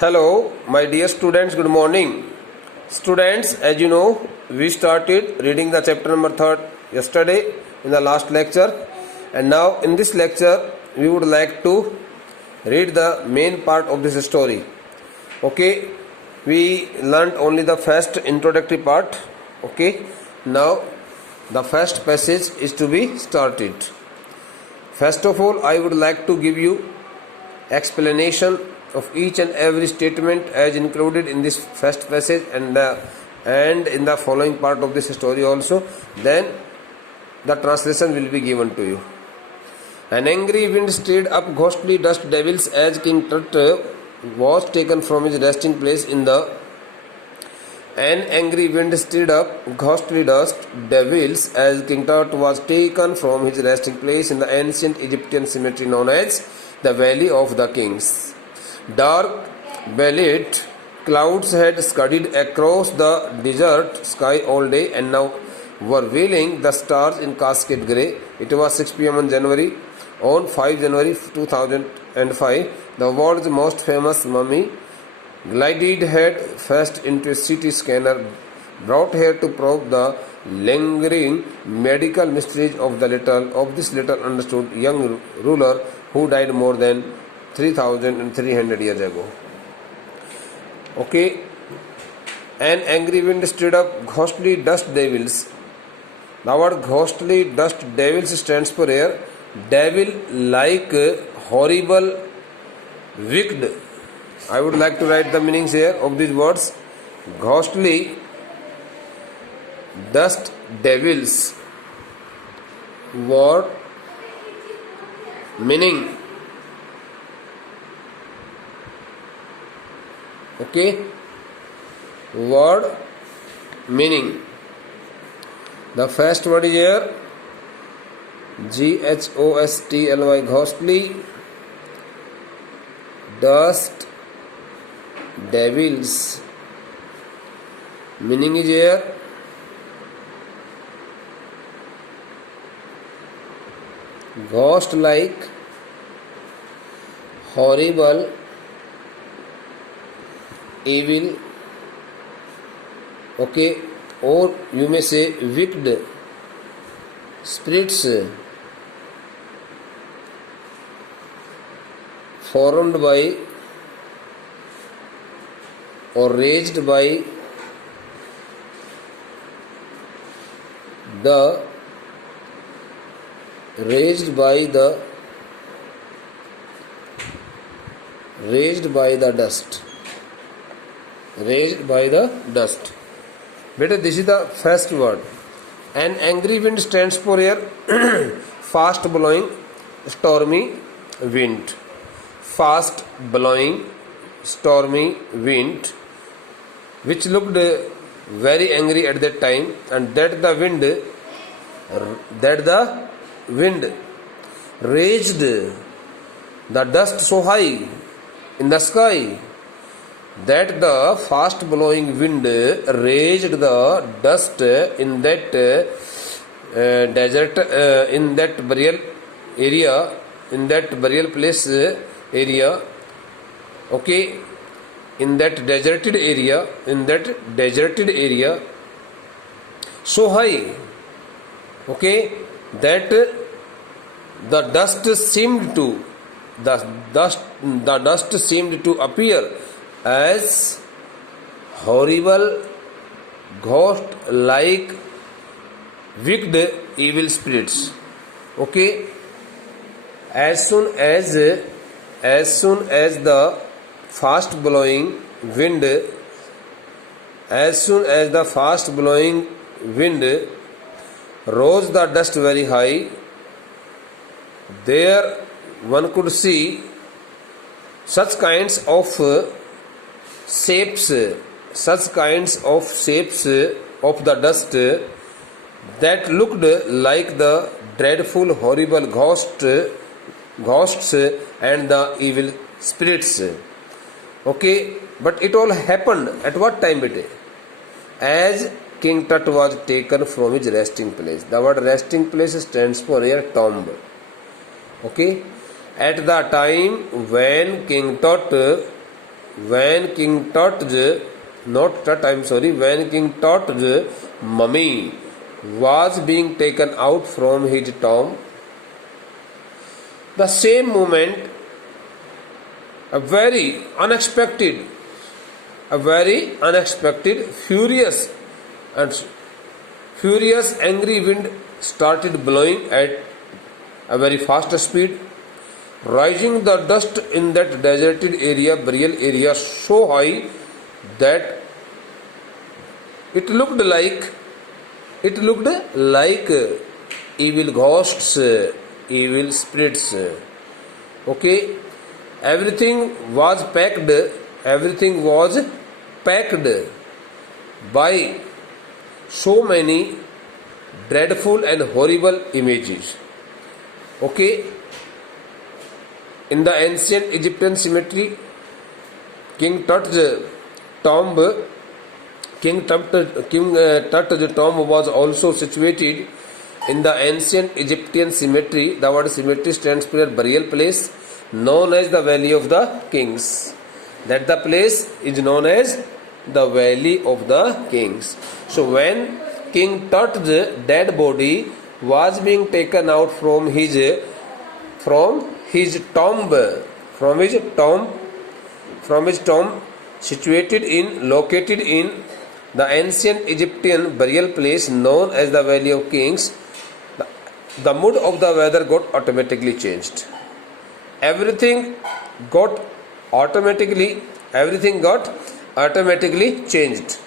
Hello, my dear students, good morning. Students, as you know, we started reading the chapter number 3 yesterday in the last lecture, and now in this lecture, we would like to read the main part of this story. Okay, we learned only the first introductory part. Okay, now the first passage is to be started. First of all, I would like to give you explanation of each and every statement as included in this first passage and in the following part of this story also. Then the translation will be given to you. An angry wind stirred up ghostly dust devils as King Tut was taken from his resting place in the An angry wind stirred up ghostly dust devils as King Tut was taken from his resting place in the ancient Egyptian cemetery known as the Valley of the Kings. Dark velvet clouds had scudded across the desert sky all day and now were veiling the stars in cascade grey. It was 6 p.m. on January. On 5 January 2005, the world's most famous mummy glided head first into a CT scanner brought here to probe the lingering medical mysteries of this little understood young ruler who died more than 3,300 years ago. Okay, an angry wind stirred up ghostly dust devils. The word ghostly dust devils stands for here devil like, horrible, wicked. I would like to write the meanings here of these words. Ghostly dust devils. Word meaning. Okay, word meaning. The first word is here ghostly, ghostly dust devils. Meaning is here ghost like, horrible, evil, okay, or you may say wicked spirits formed by or raised by the dust. Better, this is the first word. An angry wind stands for here fast blowing, stormy wind. Fast blowing, stormy wind, which looked very angry at that time, and that the wind raised the dust so high in the sky that the fast blowing wind raised the dust in that desert, in that burial area, in that burial place area, okay, in that deserted area, so high, okay, that the dust seemed to appear as horrible, ghost like, wicked, evil spirits. Okay, as soon as the fast blowing wind rose the dust very high, there one could see such kinds of shapes of the dust that looked like the dreadful, horrible ghosts and the evil spirits. Okay, but it all happened at what time, bete? As King Tut was taken from his resting place. The word resting place stands for here tomb. Okay, at the time when King Tut when King Tut's, not Tut, I'm sorry, when King Tut's mummy was being taken out from his tomb, the same moment, a very unexpected, furious, angry wind started blowing at a very fast speed, rising the dust in that deserted area, burial area, so high that it looked like evil ghosts, evil spirits. Okay, everything was packed by so many dreadful and horrible images. Okay, in the ancient Egyptian cemetery, King Tut's tomb was also situated in the ancient Egyptian cemetery. The word cemetery stands for a burial place known as the Valley of the Kings. That the place is known as the Valley of the Kings. So when King Tut's dead body was being taken out from his tomb located in the ancient Egyptian burial place known as the Valley of Kings, the mood of the weather got automatically changed. Everything got automatically changed,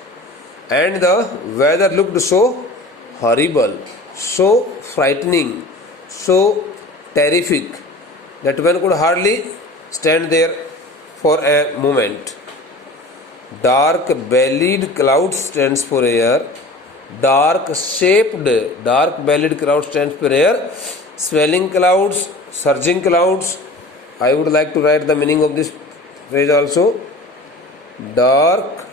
and the weather looked so horrible, so frightening, so terrific that one could hardly stand there for a moment. Dark bellied cloud stands for air. Dark bellied cloud stands for air. Swelling clouds, surging clouds. I would like to write the meaning of this phrase also. Dark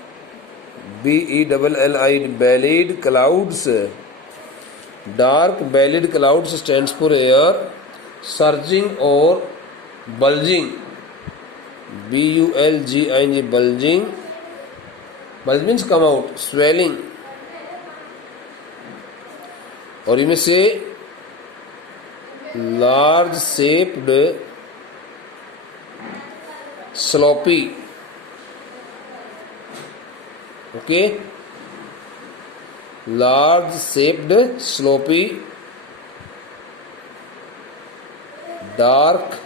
bellied clouds. Dark bellied clouds stands for air. Surging or bulging. bulging. Bulging. Bulge means come out, swelling. Or you may say large shaped, sloppy. Okay, large shaped, sloppy, dark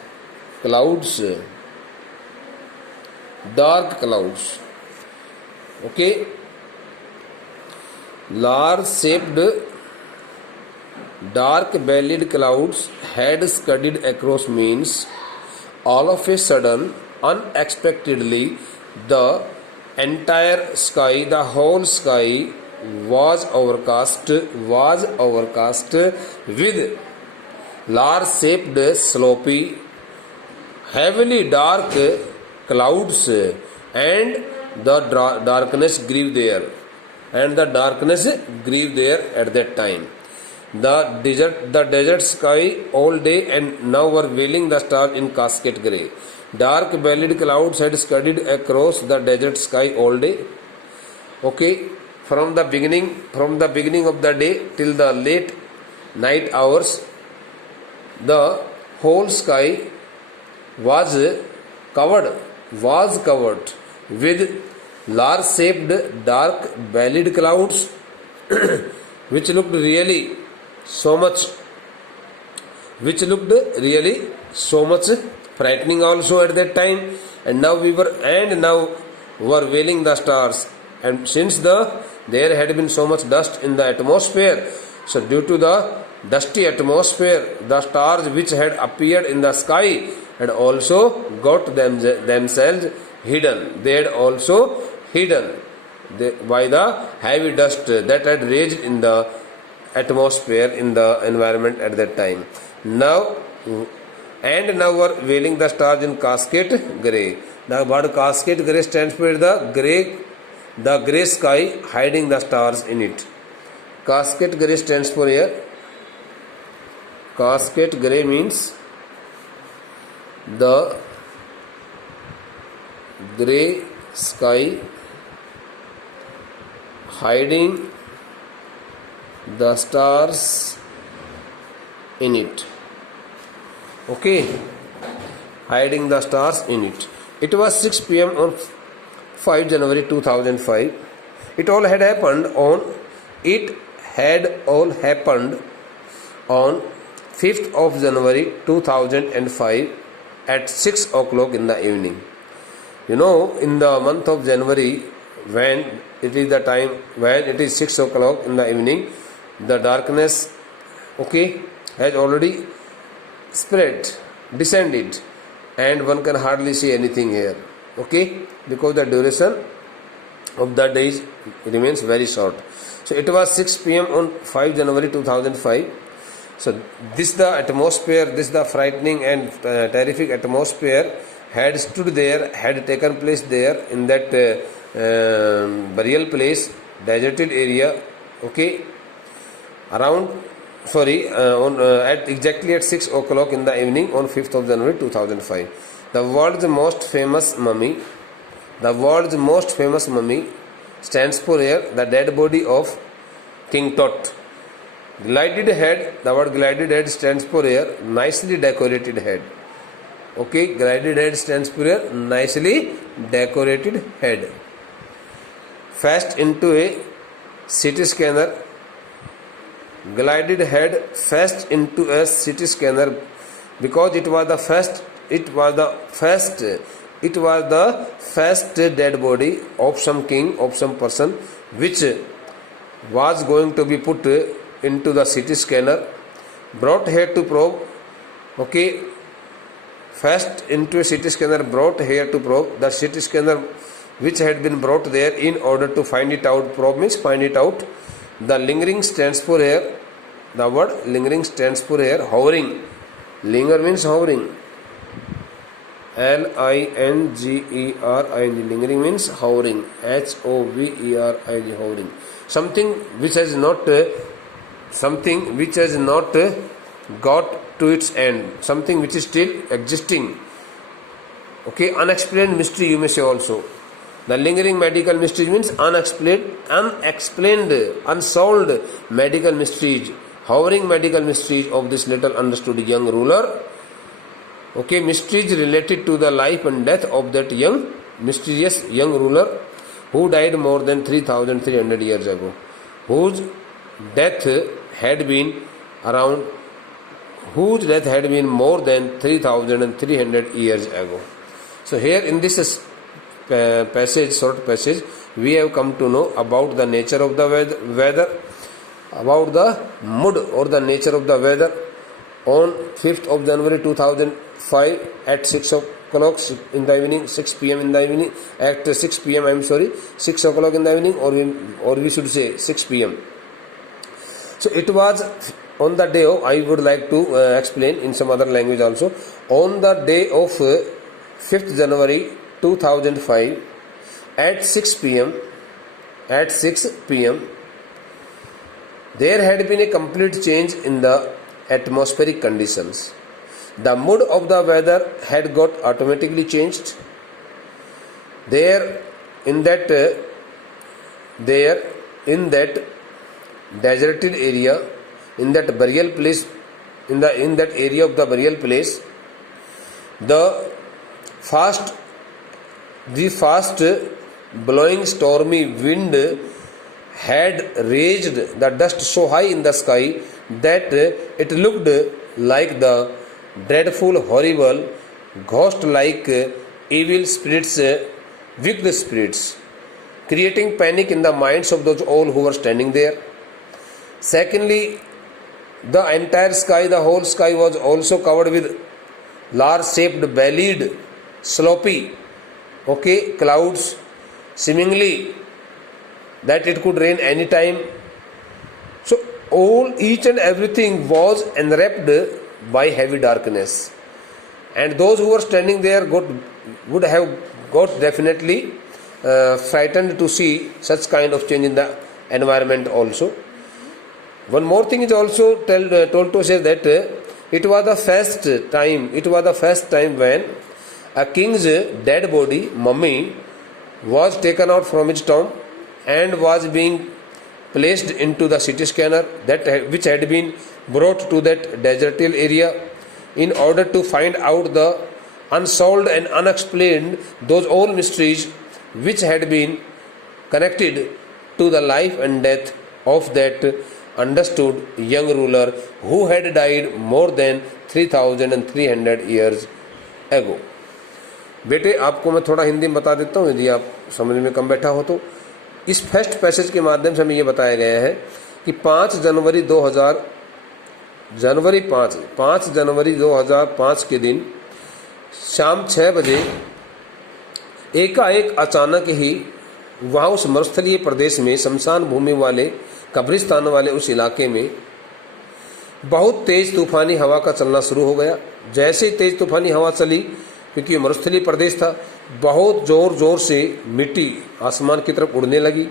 clouds. Okay, large shaped, dark bellied clouds had scudded across means all of a sudden, unexpectedly, the entire sky, the whole sky was overcast with large shaped, sloppy, heavily dark clouds, and the darkness grieved there. At that time. The desert sky all day and now were veiling the stars in cascade grey. Dark bellied clouds had scudded across the desert sky all day. Okay, from the beginning of the day till the late night hours, the whole sky was covered with large shaped dark bellied clouds which looked really so much frightening also at that time. And now were veiling the stars, and since there had been so much dust in the atmosphere, so due to the dusty atmosphere, the stars which had appeared in the sky had also got themselves hidden. They had also hidden by the heavy dust that had raised in the atmosphere, in the environment at that time. Now were veiling the stars in cascade grey. The word cascade grey stands for the grey sky hiding the stars in it. Cascade grey stands for here. Cascade grey means the grey sky hiding the stars in it. Okay, hiding the stars in it. It was 6 p.m. on 5 January 2005. It had all happened on 5th of January 2005 at 6 o'clock in the evening. You know, in the month of January, when it is the time, when it is 6 o'clock in the evening, the darkness, has already spread, descended, and one can hardly see anything here, because the duration of the days remains very short. So it was 6 p.m. on 5 January 2005. So this the atmosphere, this the frightening and terrific atmosphere had stood there, had taken place there in that burial place, deserted area, at exactly at 6 o'clock in the evening on 5th of January 2005. The world's most famous mummy stands for here, the dead body of King Tut. Glided head, the word glided head stands for here, nicely decorated head. Glided head stands for here, nicely decorated head. Fast into a CT scanner. Glided head fast into a CT scanner because it was the first dead body of some king, of some person, which was going to be put into the CT scanner, brought here to probe. First into a CT scanner, brought here to probe. The CT scanner which had been brought there in order to find it out. Probe means find it out. The lingering stands for here. The word lingering stands for here, hovering. Linger means hovering. Lingering. Lingering means hovering. Hovering. Hovering. Something which has not got to its end. Something which is still existing. Unexplained mystery, you may say also. The lingering medical mystery means unexplained, unsolved medical mysteries, hovering medical mysteries of this little understood young ruler. Mysteries related to the life and death of that mysterious young ruler who died more than 3,300 years ago, whose death had been more than 3,300 years ago. So here in this short passage, we have come to know about the nature of the weather, about the mood or the nature of the weather on 5th of January 2005 at 6 o'clock in the evening, 6 p.m. in the evening, at 6 p.m. 6 o'clock in the evening, or we should say 6 p.m. So it was on the day of, I would like to explain in some other language also, on the day of 5th January 2005 at 6 p.m. there had been a complete change in the atmospheric conditions. The mood of the weather had got automatically changed. There in that deserted area, in that burial place, in that area of the burial place, the fast blowing stormy wind had raised the dust so high in the sky that it looked like the dreadful, horrible, ghost-like evil spirits, wicked spirits, creating panic in the minds of those all who were standing there. Secondly, the entire sky, the whole sky was also covered with large-shaped, bellied, sloppy, clouds, seemingly that it could rain any time. So each and everything was enwrapped by heavy darkness, and those who were standing there would have got definitely frightened to see such kind of change in the environment also. One more thing is also told to say that it was the first time when A king's dead body, mummy, was taken out from his tomb and was being placed into the CT scanner which had been brought to that deserted area in order to find out the unsolved and unexplained those old mysteries which had been connected to the life and death of that understood young ruler who had died more than 3,300 years ago. बेटे आपको मैं थोड़ा हिंदी में बता देता हूँ यदि आप समझ में कम बैठा हो तो। इस फर्स्ट पैसेज के माध्यम से हमें ये बताया गया है कि 5 जनवरी 2005 के दिन शाम 6 बजे एकाएक अचानक ही वहाँ उस मरुस्थलीय प्रदेश में शमशान भूमि वाले कब्रिस्तान वाले उस इलाके में बहुत तेज तूफानी हवा का चलना शुरू हो गया। जैसे ही तेज तूफानी हवा चली, क्योंकि मरुस्थलीय प्रदेश था, बहुत जोर जोर से मिट्टी आसमान की तरफ उड़ने लगी।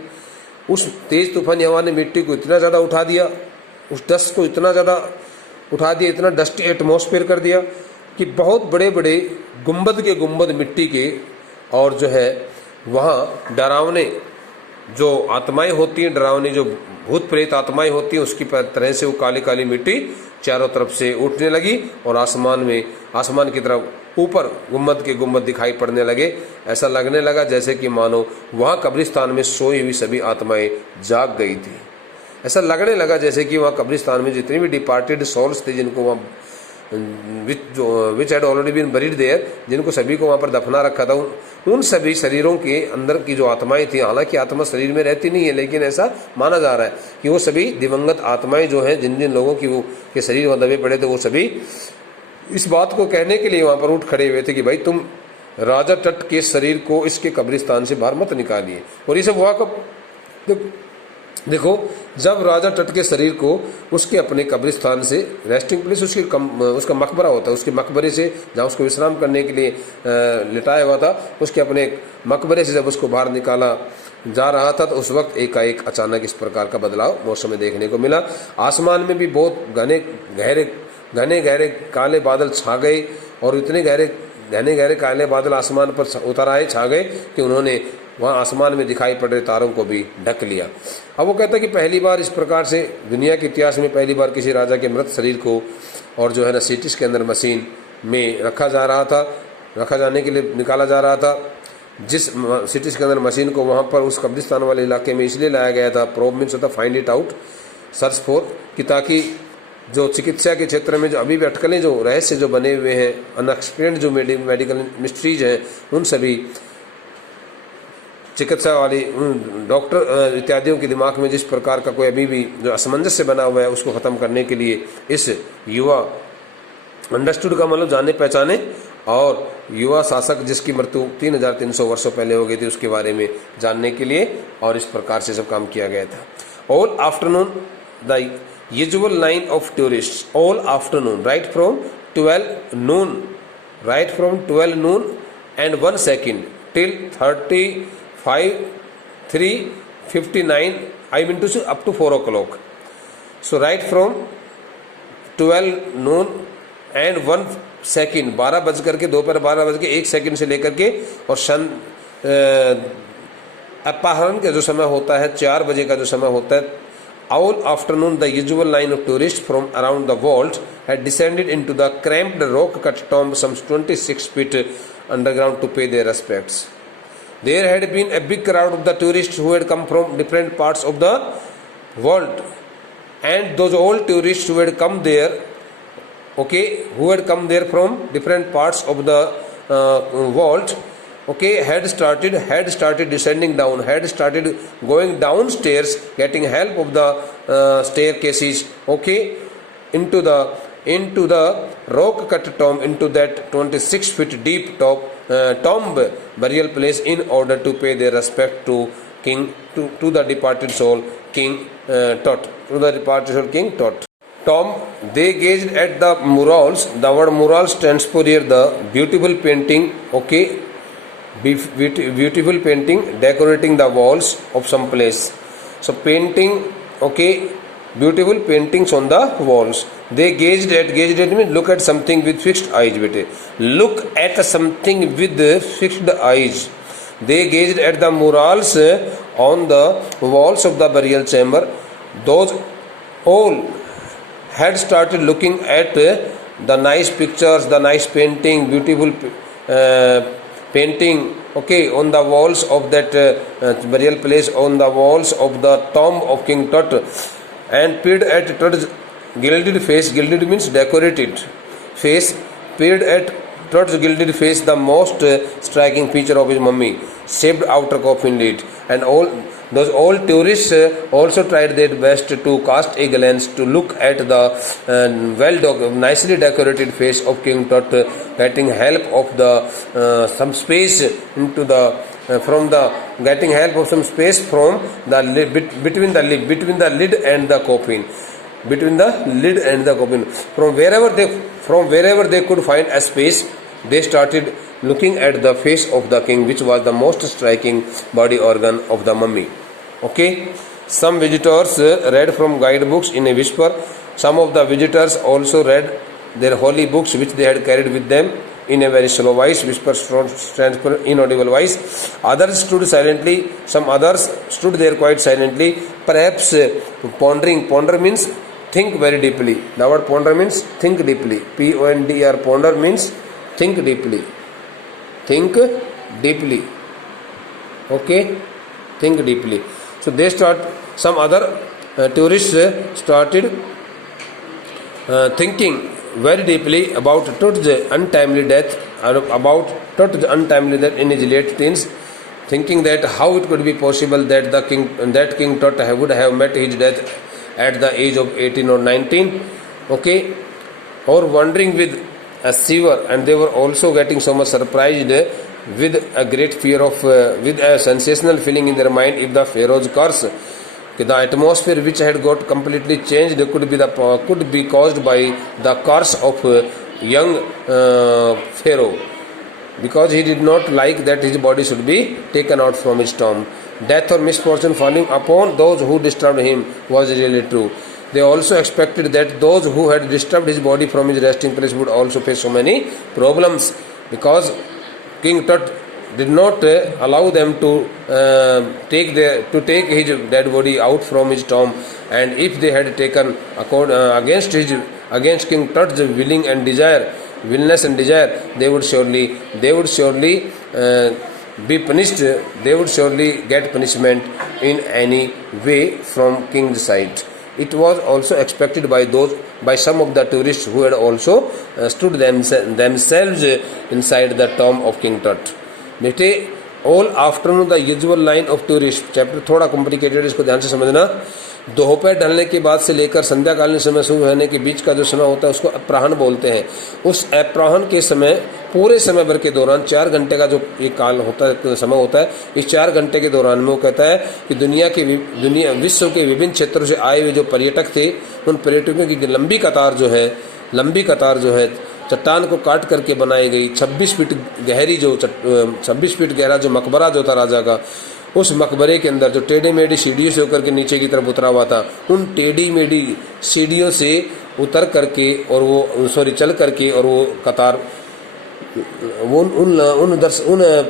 उस तेज तूफानी हवा ने मिट्टी को इतना ज़्यादा उठा दिया, उस डस्ट को इतना ज़्यादा उठा दिया, इतना डस्टी एटमॉस्फेयर कर दिया कि बहुत बड़े बड़े गुंबद मिट्टी के और जो है वहाँ डरावने जो आत्माएं होती हैं, डरावनी जो भूत प्रेत आत्माएं होती हैं, उसकी तरह से वो काली काली मिट्टी चारों तरफ से उठने लगी और आसमान की तरफ ऊपर गुंबद दिखाई पड़ने लगे। ऐसा लगने लगा जैसे कि मानो वहाँ कब्रिस्तान में सोई हुई सभी आत्माएं जाग गई थी। ऐसा लगने लगा जैसे कि वहाँ कब्रिस्तान में जितनी भी डिपार्टेड सोल्स थे, जिनको वहाँ which had already been buried there, जिनको सभी को वहाँ पर दफना रखा था, उन सभी शरीरों के अंदर की जो आत्माएं थी, हालांकि आत्मा शरीर में रहती नहीं है, लेकिन ऐसा माना जा रहा है कि वो सभी दिवंगत आत्माएं जो हैं, जिन जिन लोगों की वो के शरीर वहाँ दबे पड़े थे, वो सभी इस बात को कहने के लिए वहाँ पर उठ खड़े हुए थे कि भाई तुम राजा टट के शरीर को इसके कब्रिस्तान से बाहर मत निकालिए। और ये सब हुआ कब? देखो, जब राजा टट के शरीर को उसके अपने कब्रिस्तान से, रेस्टिंग प्लेस उसका मकबरा होता है, उसके मकबरे से जहाँ उसको विश्राम करने के लिए लिटाया हुआ था, उसके अपने मकबरे से जब उसको बाहर निकाला जा रहा था, तो उस वक्त एकाएक अचानक इस प्रकार का बदलाव मौसम में देखने को मिला। आसमान में भी बहुत घने गहरे काले बादल छा गए और इतने गहरे काले बादल आसमान पर उतर आए, छा गए कि उन्होंने वहाँ आसमान में दिखाई पड़ रहे तारों को भी ढक लिया। अब वो कहता है कि पहली बार इस प्रकार से दुनिया के इतिहास में पहली बार किसी राजा के मृत शरीर को और जो है ना सीटीज के अंदर मशीन में रखा जाने के लिए निकाला जा रहा था। जिस सीटीज के अंदर मशीन को वहाँ पर उस कब्रिस्तान वाले इलाके में इसलिए लाया गया था, प्रोब मीन्स होता find it out, search for, कि ताकि जो चिकित्सा के क्षेत्र में जो अभी भी अटकलें, जो रहस्य जो बने हुए हैं, अनएक्सप्लेन्ड जो मेडिकल मिस्ट्रीज हैं, उन सभी चिकित्सा वाली डॉक्टर इत्यादियों के दिमाग में जिस प्रकार का कोई अभी भी जो असमंजस्य बना हुआ है, उसको ख़त्म करने के लिए इस युवा अंडरस्टूड का मतलब जाने पहचाने और युवा शासक जिसकी मृत्यु 3,300 वर्षों पहले हो गई थी, उसके बारे में जानने के लिए और इस प्रकार से सब काम किया गया था। All afternoon the usual line of tourist, all afternoon right from 12 noon and 1 second till 3:59, I mean to say up to 4 o'clock. So right from 12 noon and 1 second, 12 बज करके दोपहर 12 बज के 1 सेकंड से लेकर के और अपहरण का जो समय होता है 4 बजे का जो समय होता है, all afternoon the usual line of tourists from around the world had descended into the cramped rock-cut tomb some 26 feet underground to pay their respects. There had been a big crowd of the tourists who had come from different parts of the world, and those old tourists who had come there, from different parts of the world, had started descending down, had started going downstairs, getting help of the staircases, into the rock cut tomb, into that 26 feet deep tomb burial place, in order to pay their respect to the departed soul King Tut. Tomb, they gazed at the murals. The word mural stands for here the beautiful painting, beautiful painting decorating the walls of some place. So painting, beautiful paintings on the walls. They gazed at means look at something with fixed eyes. बेटे, look at something with fixed eyes. They gazed at the murals on the walls of the burial chamber. Those all had started looking at the nice pictures, the nice painting, beautiful painting, okay, on the walls of that burial place, on the walls of the tomb of King Tut, and peered at Tut's gilded face. Gilded means decorated face. Peered at Tut's gilded face, the most striking feature of his mummy, shaped outer coffin lid. And all those old tourists also tried their best to cast a glance to look at the nicely decorated face of King Tut, getting help of the some space into the from the getting help of some space from the lid, between the lid and the coffin. Between the lid and the coffin, from wherever they could find a space, they started looking at the face of the king, which was the most striking body organ of the mummy. Okay, some visitors read from guidebooks in a whisper. Some of the visitors also read their holy books, which they had carried with them, in a very slow voice. Whisper stands for inaudible voice. Others stood silently. Some others stood there quite silently, perhaps pondering. Ponder means think very deeply. The word ponder means think deeply. P-O-N-D-R. Ponder means think deeply. Think deeply. Okay, think deeply. So some other tourists started thinking very deeply about Tut's untimely death, in his late teens, thinking that how it could be possible that King Tut would have met his death at the age of 18 or 19, okay, or wondering with a shiver, and they were also getting so much surprised with a great fear of, with a sensational feeling in their mind, if the Pharaoh's curse, the atmosphere which had got completely changed, could be caused by the curse of young Pharaoh, because he did not like that his body should be taken out from his tomb. Death or misfortune falling upon those who disturbed him was really true. They also expected that those who had disturbed his body from his resting place would also face so many problems, because King Tut did not allow them to take his dead body out from his tomb, and if they had taken against King Tut's willness and desire, they would surely be punished. They would surely get punishment in any way from king's side. It was also expected by some of the tourists who had also stood themselves inside the tomb of King Tut. बेटे, all afternoon the usual line of tourists. Chapter थोड़ा complicated, इसको ध्यान से समझना. दोपहर ढलने के बाद से लेकर संध्याकालीन समय शुरू होने के बीच का जो समय होता है उसको अपराह्न बोलते हैं. उस अपराह्न के समय, पूरे समय भर के दौरान 4 घंटे का जो एक काल होता है, समय होता है, इस 4 घंटे के दौरान में वो कहता है कि विश्व के विभिन्न क्षेत्रों से आए हुए जो पर्यटक थे, उन पर्यटकों की लंबी कतार जो है चट्टान को काट करके बनाई गई 26 फीट गहरा जो मकबरा जो था राजा का, उस मकबरे के अंदर जो टेढ़ी मेढ़ी सीढ़ियों से होकर के नीचे की तरफ उतरा हुआ था, उन टेढ़ी मेढ़ी सीढ़ियों से चल करके और वो कतार, उन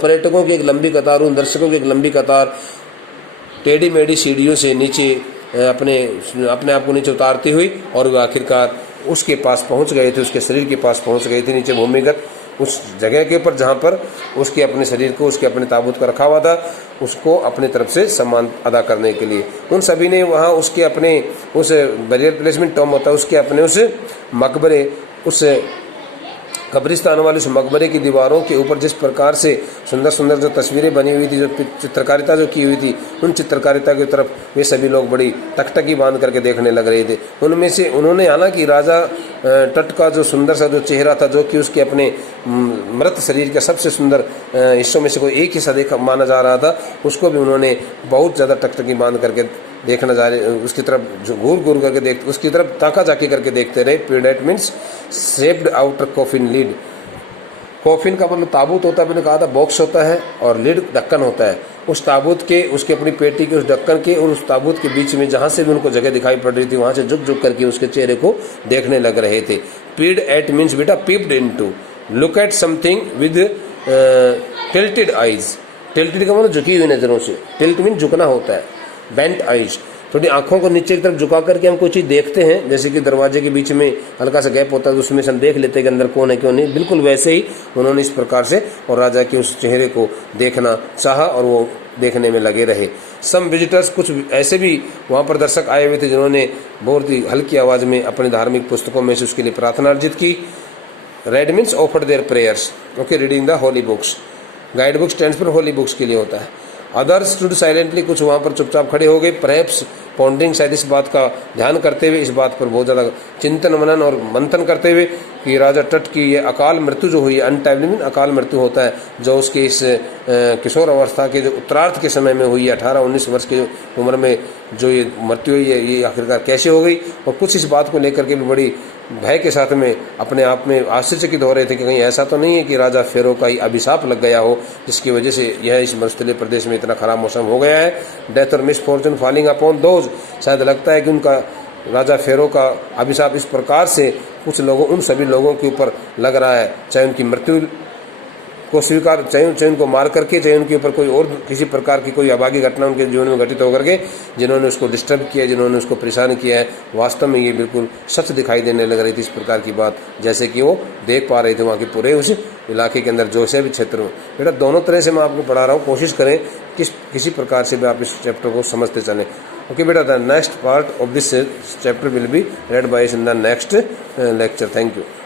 पर्यटकों की एक लंबी कतार, उन दर्शकों की एक लंबी कतार टेढ़ी मेढ़ी सीढ़ियों से नीचे अपने आप को नीचे उतारती हुई, और वो आखिरकार उसके पास पहुंच गए थे, उसके शरीर के पास पहुंच गए थे, नीचे भूमिगत उस जगह के ऊपर जहां पर उसके अपने शरीर को, उसके अपने ताबूत का रखा हुआ था, उसको अपने तरफ से सम्मान अदा करने के लिए उन सभी ने वहां उसके अपने उस बरियर प्लेसमेंट टॉम होता है, उसके अपने उस मकबरे, उस कब्रिस्तान वाले उस मकबरे की दीवारों के ऊपर जिस प्रकार से सुंदर सुंदर जो तस्वीरें बनी हुई थी, जो चित्रकारिता जो की हुई थी, उन चित्रकारिता की तरफ वे सभी लोग बड़ी टकटकी बांध करके देखने लग रहे थे. उनमें से उन्होंने, हालांकि राजा तट का जो सुंदर सा जो चेहरा था, जो कि उसके अपने मृत शरीर के सबसे सुंदर हिस्सों में से कोई एक हिस्सा माना जा रहा था, उसको भी उन्होंने बहुत ज़्यादा टकटकी बांध करके देखना जा रहे, उसकी तरफ जो घूर करके देखते, उसकी तरफ ताका जाकी करके देखते रहे. Pedate means shaped outer coffin lid. Coffin का मतलब ताबूत होता है, मैंने कहा था बॉक्स होता है, और लिड ढक्कन होता है। उस ताबूत के, उसके अपनी पेटी के उस ढक्कन के और उस ताबूत के बीच में जहाँ से भी उनको जगह दिखाई पड़ रही थी वहाँ से झुक झुक करके उसके चेहरे को देखने लग रहे थे। पीड एट मीन्स बेटा peeped into, look at something with tilted eyes. Tilted का मतलब झुकी हुई नज़रों से, टिल्ट मीन झुकना होता है। बेंट आइज, थोड़ी आंखों को नीचे की तरफ झुका करके हम कोई चीज़ देखते हैं, जैसे कि दरवाजे के बीच में हल्का सा गैप होता है तो उसमें से हम देख लेते हैं कि अंदर कौन है क्यों नहीं, बिल्कुल वैसे ही उन्होंने इस प्रकार से और राजा के उस चेहरे को देखना चाहा और वो देखने में लगे रहे। सम विजिटर्स, कुछ ऐसे भी वहाँ पर दर्शक आए हुए थे जिन्होंने बहुत ही हल्की आवाज़ में अपने धार्मिक पुस्तकों में से उसके लिए प्रार्थना अर्जित की। Read means offered their prayers, okay, reading the holy books. Guide books stands पर होली बुक्स के लिए होता है। अदर्स स्टूड साइलेंटली, कुछ वहाँ पर चुपचाप खड़े हो गए। परहैप्स पॉन्डिंग, शायद इस बात का ध्यान करते हुए, इस बात पर बहुत ज़्यादा चिंतन मनन और मंथन करते हुए कि राजा टट की ये अकाल मृत्यु जो हुई है, अनटाइमली मीन अकाल मृत्यु होता है, जो उसके इस किशोर अवस्था के जो उत्तरार्ध के समय में हुई है, 18-19 वर्ष की उम्र में जो ये मृत्यु हुई है, ये आखिरकार कैसे हो गई। और कुछ इस बात को लेकर के भी बड़ी भय के साथ में अपने आप में आश्चर्यचकित हो रहे थे कि कहीं ऐसा तो नहीं है कि राजा फेरो का ही अभिशाप लग गया हो, जिसकी वजह से यह इस मरुस्थलीय प्रदेश में इतना खराब मौसम हो गया है। डेथ और मिसफॉर्चून फॉलिंग अपॉन दोज, शायद लगता है कि उनका राजा फेरो का अभिशाप इस प्रकार से कुछ लोगों, उन सभी लोगों के ऊपर लग रहा है, चाहे उनकी मृत्यु को स्वीकार, चाहे उनको मार करके, चाहे उनके ऊपर कोई और किसी प्रकार की कोई अभागी घटना उनके जीवन में घटित होकर के, जिन्होंने उसको डिस्टर्ब किया, जिन्होंने उसको परेशान किया है, वास्तव में ये बिल्कुल सच दिखाई देने लग रही थी इस प्रकार की बात, जैसे कि वो देख पा रहे थे वहाँ के पूरे उस इलाके के अंदर जो से भी क्षेत्र में। बेटा दोनों तरह से मैं आपको पढ़ा रहा हूँ, कोशिश करें किसी प्रकार से भी आप इस चैप्टर को समझते चलें। ओके बेटा, the next part of this chapter will be read by us in the next lecture. Thank you.